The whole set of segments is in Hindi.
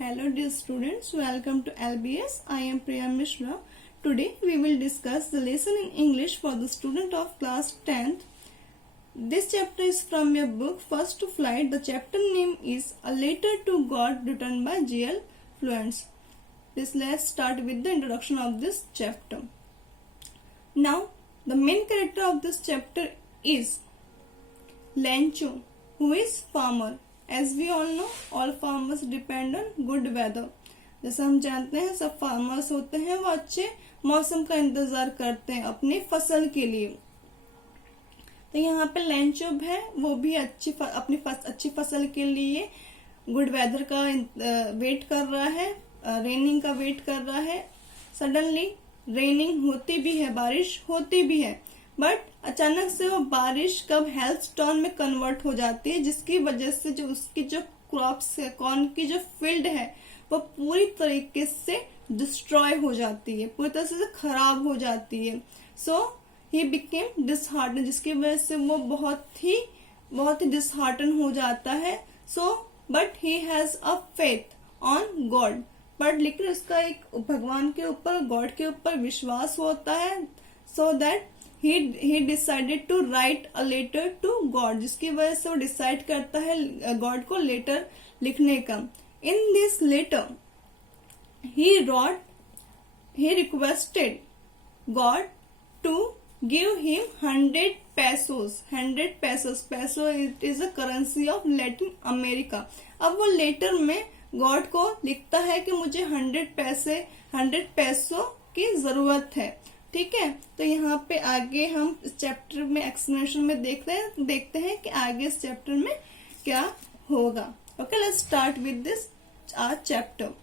Hello dear students, welcome to LBS. I am Priya Mishra. Today we will discuss the lesson in English for the student of class 10th. This chapter is from your book First to Flight. The chapter name is A Letter to God written by G.L. Fluence. Let's start with the introduction of this chapter. Now, the main character of this chapter is Lencho, who is farmer. As we all know, all farmers depend on good weather. जैसे हम जानते हैं सब फार्मर्स होते हैं वो अच्छे मौसम का इंतजार करते हैं अपनी फसल के लिए। तो यहाँ पे लेंचो है वो भी अपनी अच्छी फसल के लिए गुड वेदर का वेट कर रहा है, रेनिंग का वेट कर रहा है। सडनली रेनिंग होती भी है, बारिश होती भी है, बट अचानक से वो बारिश कब हेल स्टॉर्म में कन्वर्ट हो जाती है, जिसकी वजह से जो उसकी जो क्रॉप्स है, कॉर्न की जो फील्ड है वो पूरी तरीके से डिस्ट्रॉय हो जाती है, पूरी तरह से खराब हो जाती है। सो ही बिकेम डिसहार्टन, जिसकी वजह से वो बहुत ही डिसहार्टन हो जाता है। So but he has a faith on God, but लेकिन उसका एक भगवान के ऊपर, गॉड के ऊपर विश्वास होता है। So that he decided to write a letter to God, जिसकी वजह से वो डिसाइड करता है गॉड को लेटर लिखने का। In this letter he requested God to give him 100 pesos. 100 pesos, peso it is a currency of Latin America. अब वो लेटर में गॉड को लिखता है कि मुझे 100 पैसों की जरूरत है। ठीक है, तो यहाँ पे आगे हम इस चैप्टर में एक्सप्लेनेशन में देखते हैं कि आगे इस चैप्टर में क्या होगा। Okay, let's start with this chapter.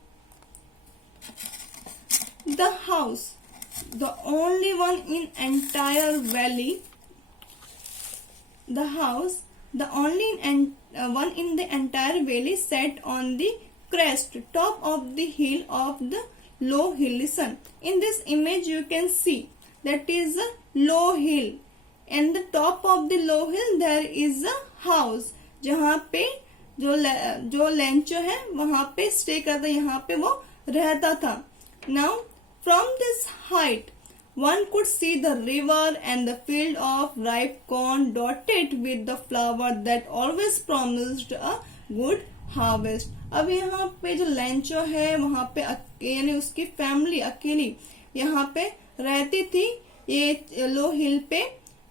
The house, the only one in entire valley, the house the only one in the entire valley sat on the crest top of the hill of the low hill. Listen, in this image you can see that is a low hill, and the top of the low hill there is a house, जहाँ पे जो लेंचो है वहां पे स्टे करता, यहाँ पे वो रहता था। Now from this height one could see the river and the field of ripe corn dotted with the flower that always promised a good harvest. अब यहाँ पे जो लेंचो है वहां पे यानी उसकी फैमिली अकेली यहाँ पे रहती थी, ये लो हिल पे।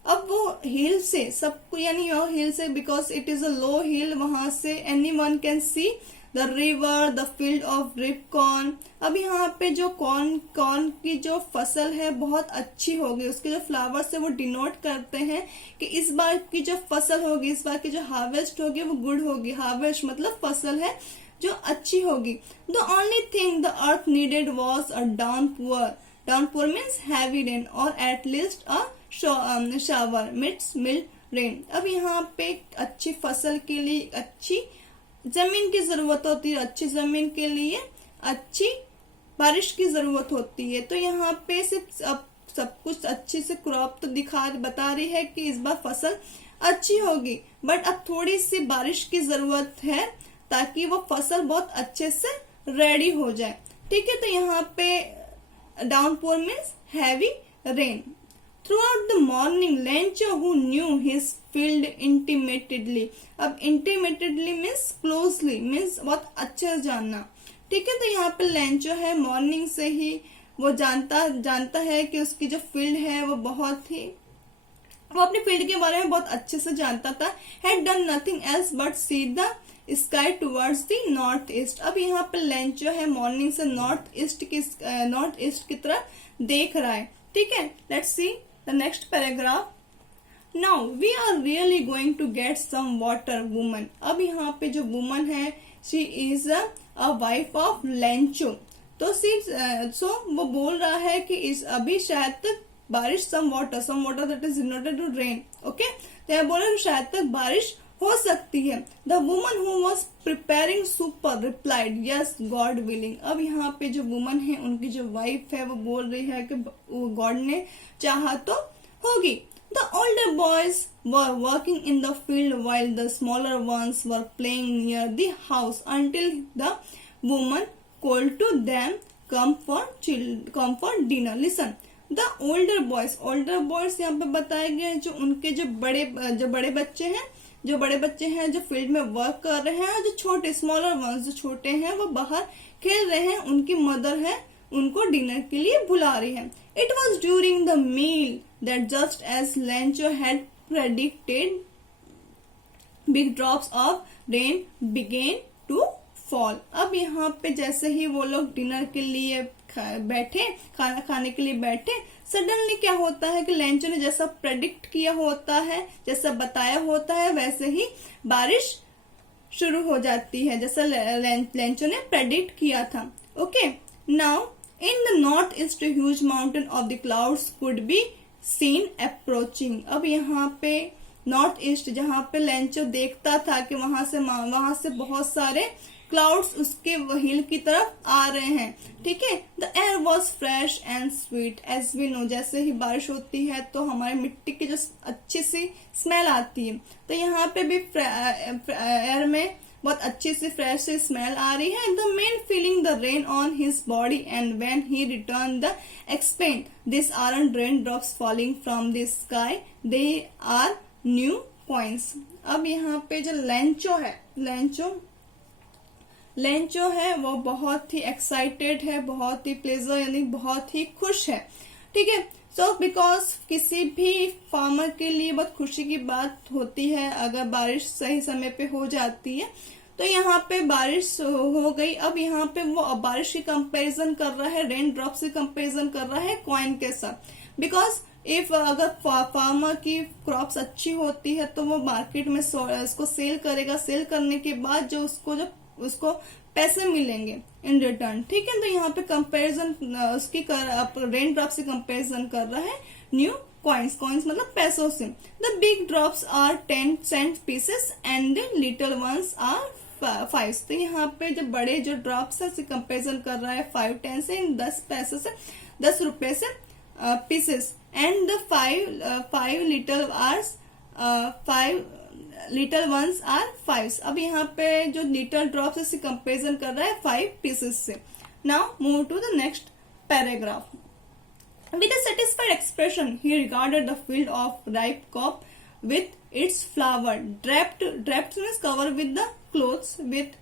अब वो हिल से सबको, यानी हिल से, बिकॉज इट इज अ लो हिल, वहां से any one can see the river, the field of drip corn. अब यहाँ पे जो कॉर्न की जो फसल है बहुत अच्छी होगी, उसके जो फ्लावर्स है वो डिनोट करते हैं कि इस बार की जो फसल होगी, इस बार की जो हार्वेस्ट होगी वो गुड होगी। हार्वेस्ट मतलब फसल है जो अच्छी होगी। The only thing the earth needed was a downpour. Downpour means heavy rain और at least a shower mids mid rain. अब यहाँ पे अच्छी फसल के लिए अच्छी जमीन की जरूरत होती है, अच्छी जमीन के लिए अच्छी बारिश की जरूरत होती है। तो यहाँ पे सिर्फ अब सब कुछ अच्छी से क्रॉप तो बता रही है कि इस बार फसल अच्छी होगी, बट अब थोड़ी सी बारिश की जरूरत है ताकि वो फसल बहुत अच्छे से रेडी हो जाए। ठीक है, तो यहाँ पे downpour means heavy rain. Throughout the morning, Lencho, who knew his field intimately, अब intimately means closely, means बहुत अच्छे से जानना। ठीक है, तो यहाँ पे लेंचो है मॉर्निंग से ही वो जानता है कि उसकी जो फील्ड है वो अपनी फील्ड के बारे में बहुत अच्छे से जानता था। Had done nothing else but see the sky towards the north east। अब यहाँ पे लेंचो है मॉर्निंग से नॉर्थ ईस्ट की तरफ देख रहा है। ठीक है, let's see the next paragraph. Now we are really going to get some water, woman। अब यहाँ पे जो woman है she is a wife of Lencho। तो so वो बोल रहा है कि अभी शायद तक बारिश some water that is denoted to rain। okay, तो यहाँ बोल रहा है शायद तक बारिश हो सकती है। The woman who was preparing supper replied, yes, God willing। अब यहाँ पे जो वुमन है उनकी जो वाइफ है वो बोल रही है कि गॉड ने चाहा तो होगी। The older boys were working in the field while the smaller ones were playing near the house until the woman called to them, come for dinner. Listen, the older boys यहाँ पे बताए गए हैं, जो उनके जो बड़े बच्चे हैं जो फील्ड में वर्क कर रहे हैं, और जो छोटे स्मॉलर वंस जो छोटे हैं वो बाहर खेल रहे हैं, उनकी मदर है उनको डिनर के लिए बुला रही है. It was during the meal that just as Lancho had predicted, big drops of rain began to fall. अब यहाँ पे जैसे ही वो लोग डिनर के लिए खाना खाने के लिए बैठे, सडनली क्या होता है कि लेंचो ने जैसा प्रेडिक्ट किया होता है, जैसा बताया होता है, वैसे ही बारिश शुरू हो जाती है, जैसा लेंचो ने प्रेडिक्ट किया था. Okay, now in the north east huge mountain of the clouds could be seen approaching. अब यहाँ पे नॉर्थ ईस्ट जहाँ पे लेंचो देखता था कि वहां से बहुत सारे क्लाउड्स उसके हिल की तरफ आ रहे हैं. ठीक है. The air was fresh and sweet as we know. जैसे ही बारिश होती है तो हमारे मिट्टी की जो अच्छी सी स्मेल आती है, तो यहाँ पे भी एयर में बहुत अच्छी सी फ्रेश सी स्मेल आ रही है. The man feeling the rain on his body and when he return the explain, this aren't rain drops falling from the sky, they are new points. अब यहाँ पे जो लेंचो है वो बहुत ही एक्साइटेड है, बहुत ही प्लेजर यानी बहुत ही खुश है. ठीक है. सो बिकॉज किसी भी फार्मर के लिए बहुत खुशी की बात होती है अगर बारिश सही समय पे हो जाती है. तो यहाँ पे बारिश हो गई. अब यहाँ पे वो बारिश की कंपैरिजन कर रहा है, रेन ड्रॉप से कंपैरिजन कर रहा है कॉइन के साथ. बिकॉज इफ अगर फार्मर की क्रॉप्स अच्छी होती है तो वो मार्केट में उसको सेल करेगा. सेल करने के बाद जो उसको पैसे मिलेंगे इन रिटर्न. ठीक है. तो यहाँ पे कंपैरिजन उसकी रेन ड्रॉप से कंपैरिजन कर रहा है न्यू कॉइन्स मतलब पैसों से. The big drops are 10 cent pieces and the little ones are 5. तो यहाँ पे जो बड़े जो ड्रॉप्स है कंपैरिजन कर रहा है 5-10 से, 10 पैसे से, 10 रुपए से pieces. And the 5 little ones are 5. अब यहाँ पे जो लिटिल ड्रॉप्स से कंपेरिजन कर रहा है 5 पीसेस से. Now move to the next paragraph. With a satisfied expression, he regarded the field of ripe crop with its flower, draped means covered with the clothes with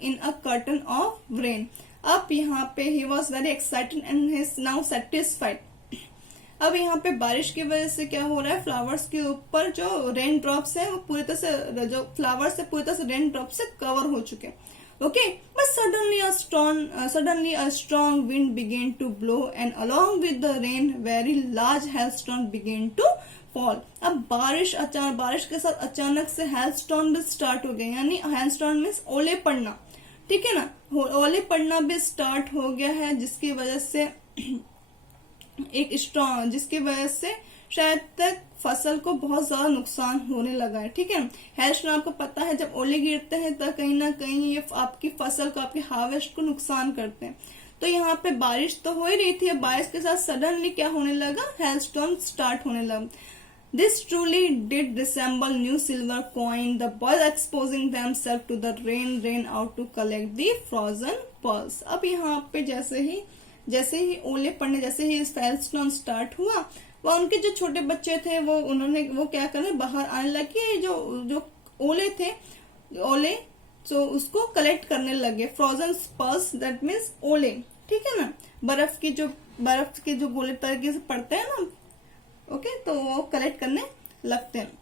in a curtain of rain. अब यहाँ पे he was very excited and he is now satisfied. अब यहाँ पे बारिश की वजह से क्या हो रहा है, फ्लावर्स के ऊपर जो रेन ड्रॉप्स है वो पूरी तरह से, जो फ्लावर्स है पूरी तरह से रेन ड्रॉप से कवर हो चुके हैं. Okay, but suddenly a strong wind began to blow, and along with the rain, very large hailstone began to fall. अब बारिश के साथ अचानक से hailstone भी स्टार्ट हो गए, यानी hailstone मीन्स ओले पड़ना. ठीक है ना. ओले पड़ना भी स्टार्ट हो गया है, जिसकी वजह से शायद तक फसल को बहुत ज्यादा नुकसान होने लगा है. ठीक है. हेल्स्टोन आपको पता है जब ओले गिरते हैं तो कहीं ना कहीं ये आपकी फसल को, आपकी हार्वेस्ट को नुकसान करते हैं. तो यहाँ पे बारिश तो हो ही रही थी, बारिश के साथ सडनली क्या होने लगा, हेल्स्टोन स्टार्ट होने लगा. This truly did resemble new silver coin, the boys exposing themselves to the rain out to collect the frozen pearls. अब यहाँ पे जैसे ही ओले पड़ने, जैसे ही हेल्स्टोन स्टार्ट हुआ, वो उनके जो छोटे बच्चे थे वो क्या कर रहे, बाहर आने लगे. जो ओले थे, तो उसको कलेक्ट करने लगे. फ्रोजन पर्ल्स दैट मीन्स ओले. ठीक है ना. बर्फ के जो गोले तरीके से पड़ते हैं ना, ओके, तो वो कलेक्ट करने लगते हैं.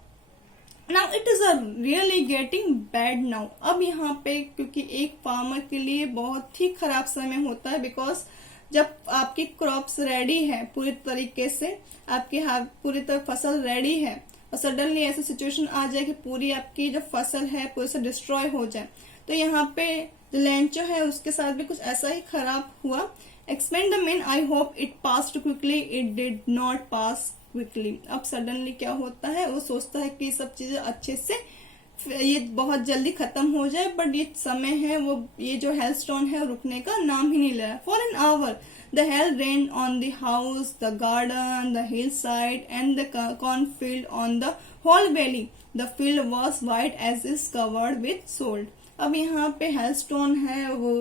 Now it is really getting bad now. अब यहाँ पे क्योंकि एक फार्मर के लिए बहुत ही खराब समय होता है, बिकॉज जब आपकी क्रॉप्स रेडी है पूरी तरीके से, आपकी पूरी तरह फसल रेडी है, और सडनली ऐसी सिचुएशन आ जाए कि पूरी आपकी जो फसल है पूरी से डिस्ट्रॉय हो जाए, तो यहाँ पे जो लेंचो है उसके साथ भी कुछ ऐसा ही खराब हुआ. Explain the man, I hope it passed quickly, it did not pass quickly. अब सडनली क्या होता है, वो सोचता है कि सब चीजें अच्छे से ये बहुत जल्दी खत्म हो जाए, बट ये समय है वो, ये जो हेलस्टोन है रुकने का नाम ही नहीं ले रहा. For an hour the hail rain on the house, the garden, the hill side and the cornfield on the whole valley. The field was white as is covered with salt. अब यहाँ पे हेलस्टोन है वो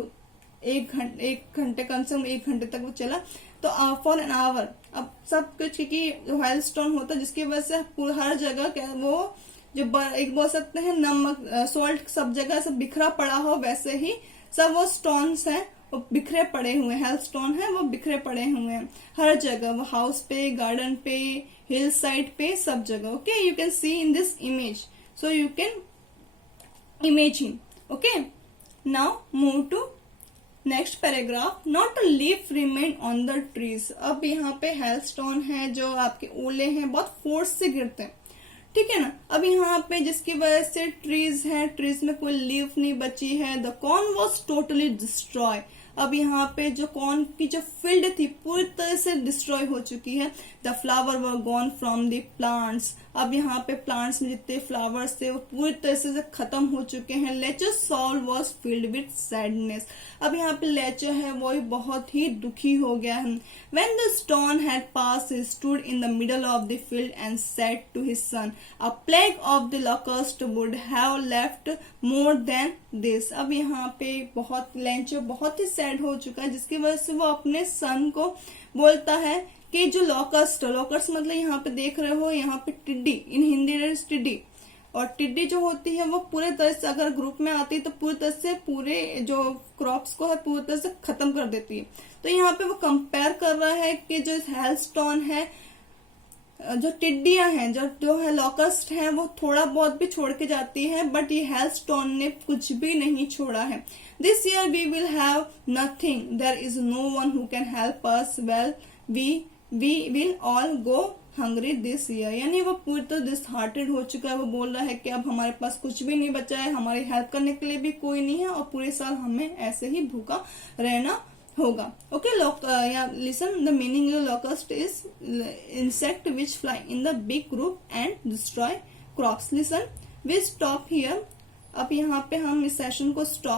एक घंटे कम से कम 1 घंटे तक वो चला। तो फॉर एन आवर, अब सब कुछ, क्योंकि जो हेल स्टोन होता है जिसकी वजह से हर जगह क्या वो जो एक बोल सकते हैं नमक सॉल्ट सब जगह सब बिखरा पड़ा हो, वैसे ही सब वो स्टोन्स हैं वो बिखरे पड़े हुए हैं, हेल्थ स्टोन है वो बिखरे पड़े हुए हैं हर जगह, वो हाउस पे, गार्डन पे, हिल साइड पे, सब जगह। Okay, you can see in this image, so you can imagine. Okay, now move to next paragraph. Not a leaf remain on the trees. अब यहाँ पे हेल्थ स्टोन है, जो आपके ओले हैं बहुत फोर्स से गिरते हैं, ठीक है ना। अब यहाँ पे जिसकी वजह से ट्रीज है, ट्रीज में कोई लीफ नहीं बची है। The corn was totally destroy. अब यहाँ पे जो कॉर्न की जो फील्ड थी पूरी तरह से डिस्ट्रॉय हो चुकी है। The flower were gone from the plants. अब यहाँ पे प्लांट्स में जितने फ्लावर्स थे वो पूरी तरह से खत्म हो चुके हैं। Lecture hall was filled with sadness. अब यहाँ पे लेचर है वो बहुत ही दुखी हो गया है। When the stone had passed, he stood in the middle of the field and said to his son, "A plague of the locust would have left more than this." अब यहाँ पे लेंचर बहुत ही सैड हो चुका है, जिसकी वजह से वो अपने सन को बोलता है कि जो लॉकस्ट मतलब यहाँ पे देख रहे हो, यहाँ पे टिड्डी, इन हिंदी टिड्डी, और टिड्डी जो होती है वो पूरे तरह से अगर ग्रुप में आती है तो पूरी तरह से पूरे जो क्रॉप्स को है पूरी तरह से खत्म कर देती है। तो यहाँ पे वो कंपेयर कर रहा है कि जो हेल्थ स्टोन है, जो टिड्डियां हैं, जो है लॉकस्ट है, वो थोड़ा बहुत भी छोड़ के जाती है, बट ये हेल्थ स्टोन ने कुछ भी नहीं छोड़ा है। This year we will have nothing, there is no one who can help us, well we will all go hungry this year. यानी वो पूरी तरह डिसहार्टेड हो चुका है। वो बोल रहा है कि अब हमारे पास कुछ भी नहीं बचा है, हमारी हेल्प करने के लिए भी कोई नहीं है, और पूरे साल हमें ऐसे ही भूखा रहना होगा। Okay, listen the meaning of locust is insect which fly in the big group and destroy crops. Listen, we stop here. अब यहाँ पे हम इस सेशन को स्टॉप